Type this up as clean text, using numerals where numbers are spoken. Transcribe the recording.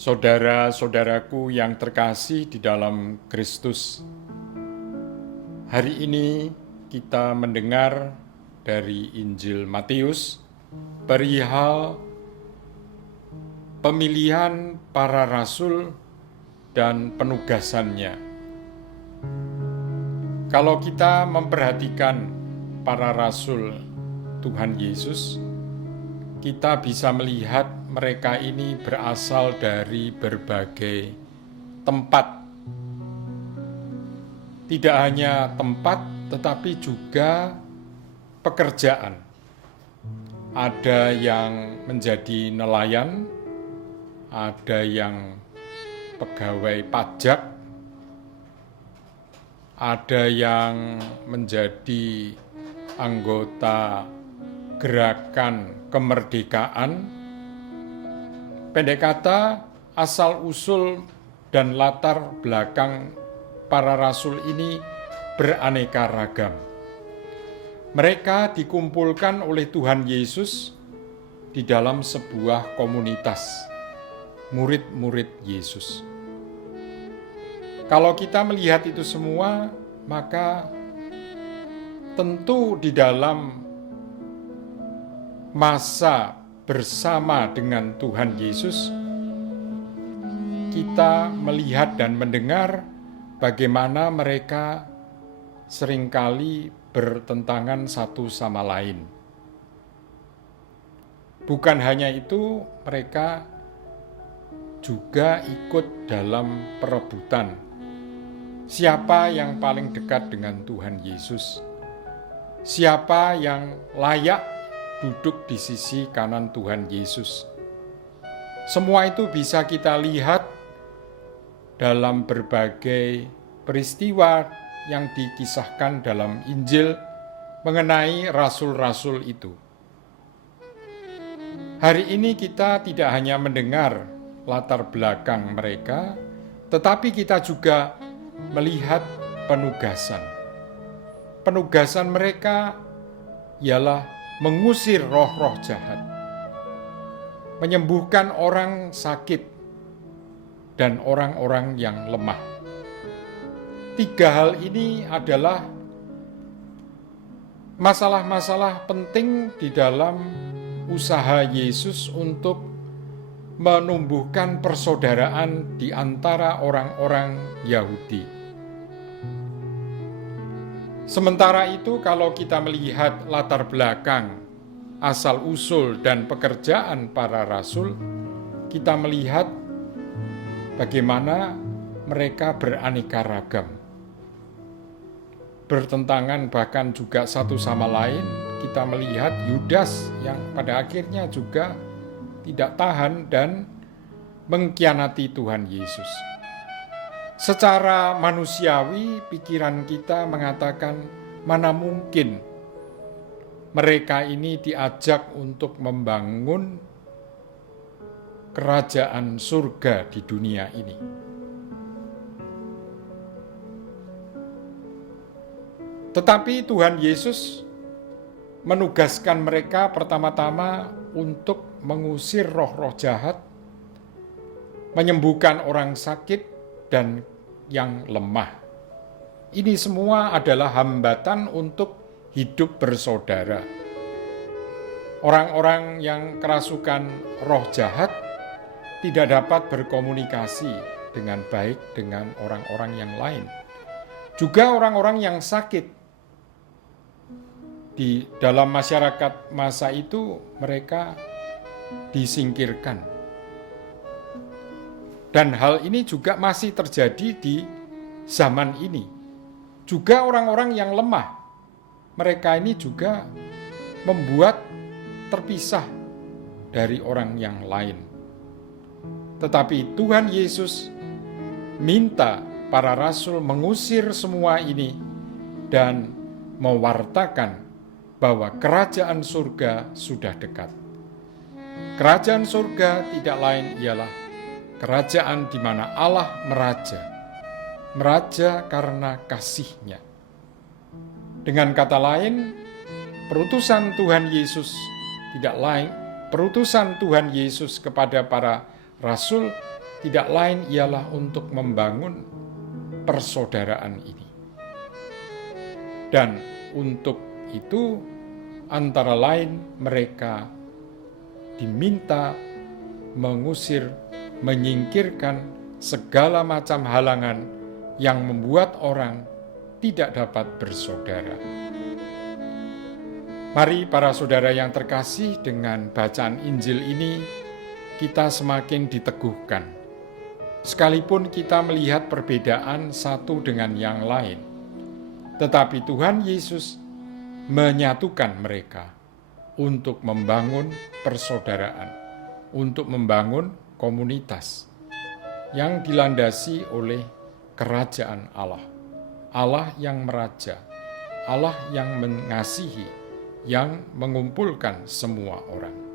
Saudara-saudaraku yang terkasih di dalam Kristus, hari ini kita mendengar dari Injil Matius perihal pemilihan para rasul dan penugasannya. Kalau kita memperhatikan para rasul Tuhan Yesus, kita bisa melihat mereka ini berasal dari berbagai tempat. Tidak hanya tempat, tetapi juga pekerjaan. Ada yang menjadi nelayan, ada yang pegawai pajak, ada yang menjadi anggota gerakan kemerdekaan. Pendek kata, asal-usul dan latar belakang para rasul ini beraneka ragam. Mereka dikumpulkan oleh Tuhan Yesus di dalam sebuah komunitas, murid-murid Yesus. Kalau kita melihat itu semua, maka tentu di dalam masa bersama dengan Tuhan Yesus, kita melihat dan mendengar bagaimana mereka seringkali bertentangan satu sama lain. Bukan hanya itu, mereka juga ikut dalam perebutan siapa yang paling dekat dengan Tuhan Yesus, siapa yang layak duduk di sisi kanan Tuhan Yesus. Semua itu bisa kita lihat dalam berbagai peristiwa yang dikisahkan dalam Injil mengenai rasul-rasul itu. Hari ini kita tidak hanya mendengar latar belakang mereka, tetapi kita juga melihat penugasan. Penugasan mereka ialah mengusir roh-roh jahat, menyembuhkan orang sakit, dan orang-orang yang lemah. 3 hal ini adalah masalah-masalah penting di dalam usaha Yesus untuk menumbuhkan persaudaraan di antara orang-orang Yahudi. Sementara itu, kalau kita melihat latar belakang, asal-usul dan pekerjaan para rasul, kita melihat bagaimana mereka beraneka ragam, bertentangan bahkan juga satu sama lain. Kita melihat Yudas yang pada akhirnya juga tidak tahan dan mengkhianati Tuhan Yesus. Secara manusiawi, pikiran kita mengatakan mana mungkin mereka ini diajak untuk membangun kerajaan surga di dunia ini. Tetapi Tuhan Yesus menugaskan mereka pertama-tama untuk mengusir roh-roh jahat, menyembuhkan orang sakit, dan yang lemah. Ini semua adalah hambatan untuk hidup bersaudara. Orang-orang yang kerasukan roh jahat tidak dapat berkomunikasi dengan baik dengan orang-orang yang lain. Juga orang-orang yang sakit di dalam masyarakat masa itu, mereka disingkirkan. Dan hal ini juga masih terjadi di zaman ini. Juga orang-orang yang lemah, mereka ini juga membuat terpisah dari orang yang lain. Tetapi Tuhan Yesus minta para rasul mengusir semua ini dan mewartakan bahwa kerajaan surga sudah dekat. Kerajaan surga tidak lain ialah kerajaan di mana Allah meraja karena kasih-Nya. Dengan kata lain, perutusan Tuhan Yesus tidak lain, perutusan Tuhan Yesus kepada para rasul tidak lain ialah untuk membangun persaudaraan ini. Dan untuk itu antara lain mereka diminta mengusir, menyingkirkan segala macam halangan yang membuat orang tidak dapat bersaudara. Mari para saudara yang terkasih, dengan bacaan Injil ini kita semakin diteguhkan. Sekalipun kita melihat perbedaan satu dengan yang lain, tetapi Tuhan Yesus menyatukan mereka untuk membangun persaudaraan, untuk membangun komunitas yang dilandasi oleh kerajaan Allah. Allah yang meraja, Allah yang mengasihi, yang mengumpulkan semua orang.